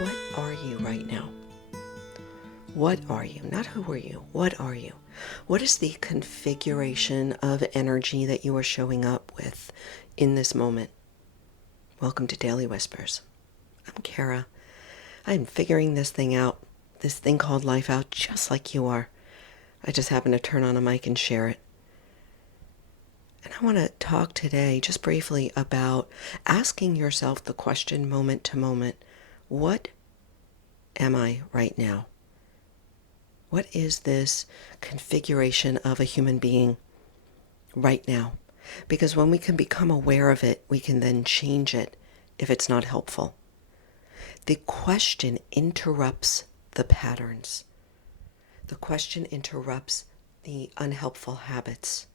What are you right now? What are you? Not who are you. What are you? What is the configuration of energy that you are showing up with in this moment? Welcome to Daily Whispers. I'm Kara. I'm figuring this thing out, this thing called life out, just like you are. I just happen to turn on a mic and share it. And I want to talk today just briefly about asking yourself the question moment to moment, what am I right now? What is this configuration of a human being right now? Because when we can become aware of it, we can then change it if it's not helpful. The question interrupts the patterns. The question interrupts the unhelpful habits.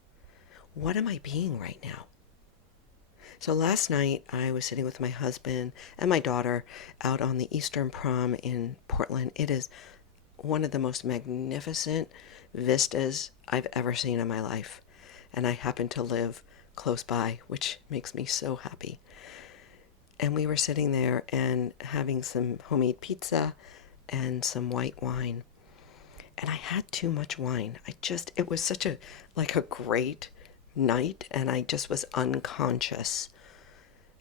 What am I being right now? So last night I was sitting with my husband and my daughter out on the Eastern Prom in Portland. It is one of the most magnificent vistas I've ever seen in my life. And I happen to live close by, which makes me so happy. And we were sitting there and having some homemade pizza and some white wine. And I had too much wine. It was such a great night, and I just was unconscious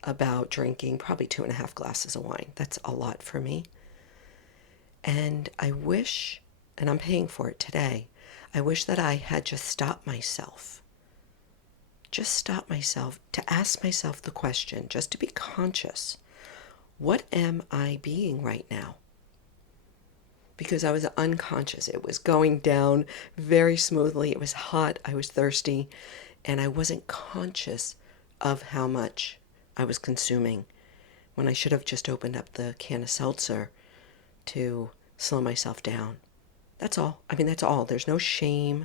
about drinking probably 2.5 glasses of wine. That's a lot for me. And I wish, and I'm paying for it today, I wish that I had just stopped myself to ask myself the question, just to be conscious, what am I being right now? Because I was unconscious. It was going down very smoothly. It was hot. I was thirsty. And I wasn't conscious of how much I was consuming when I should have just opened up the can of seltzer to slow myself down. That's all. That's all. There's no shame,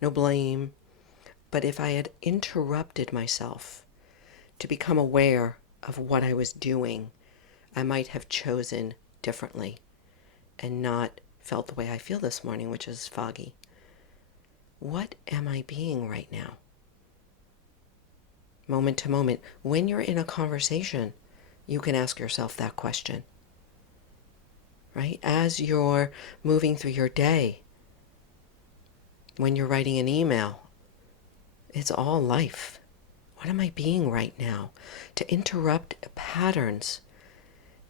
no blame. But if I had interrupted myself to become aware of what I was doing, I might have chosen differently and not felt the way I feel this morning, which is foggy. What am I being right now? Moment to moment. When you're in a conversation, you can ask yourself that question. Right? As you're moving through your day, when you're writing an email, it's all life. What am I being right now? To interrupt patterns,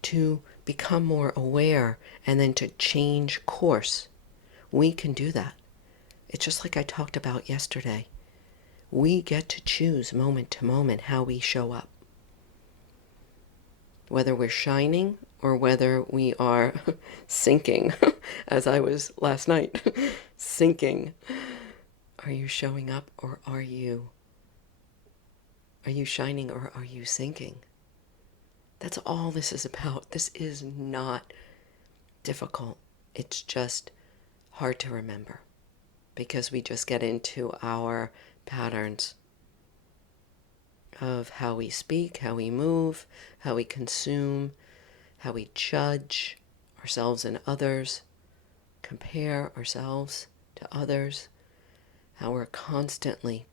to become more aware, and then to change course. We can do that. It's just like I talked about yesterday. We get to choose moment to moment how we show up. Whether we're shining or whether we are sinking, as I was last night, sinking. Are you showing up, or are you shining, or are you sinking? That's all this is about. This is not difficult. It's just hard to remember because we just get into our patterns of how we speak, how we move, how we consume, how we judge ourselves and others, compare ourselves to others, how we're constantly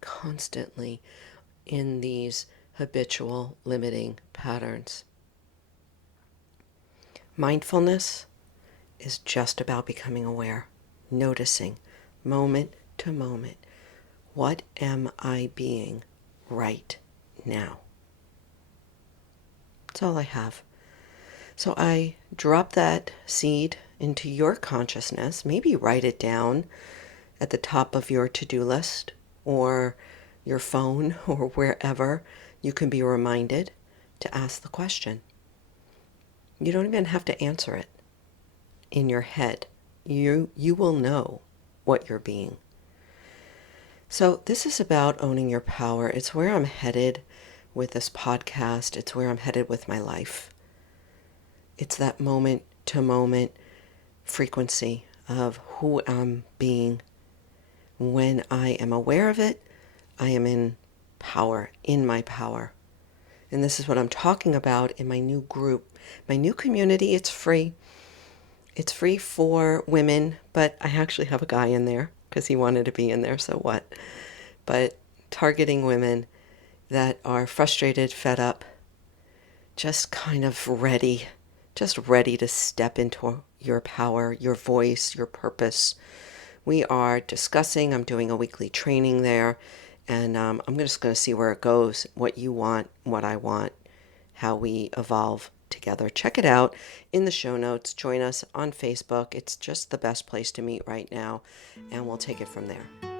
in these habitual limiting patterns. Mindfulness is just about becoming aware, noticing moment to moment. What am I being right now? That's all I have. So I drop that seed into your consciousness. Maybe write it down at the top of your to-do list or your phone or wherever you can be reminded to ask the question. You don't even have to answer it in your head. You will know what you're being. So this is about owning your power. It's where I'm headed with this podcast. It's where I'm headed with my life. It's that moment to moment frequency of who I'm being. When I am aware of it, I am in power, in my power. And this is what I'm talking about in my new group. My new community, it's free. It's free for women, but I actually have a guy in there because he wanted to be in there, so what? But targeting women that are frustrated, fed up, just kind of ready just ready to step into your power, your voice, your purpose. We are discussing, I'm doing a weekly training there, and I'm just going to see where it goes, what you want, what I want, how we evolve together. Check it out in the show notes. Join us on Facebook. It's just the best place to meet right now, and we'll take it from there.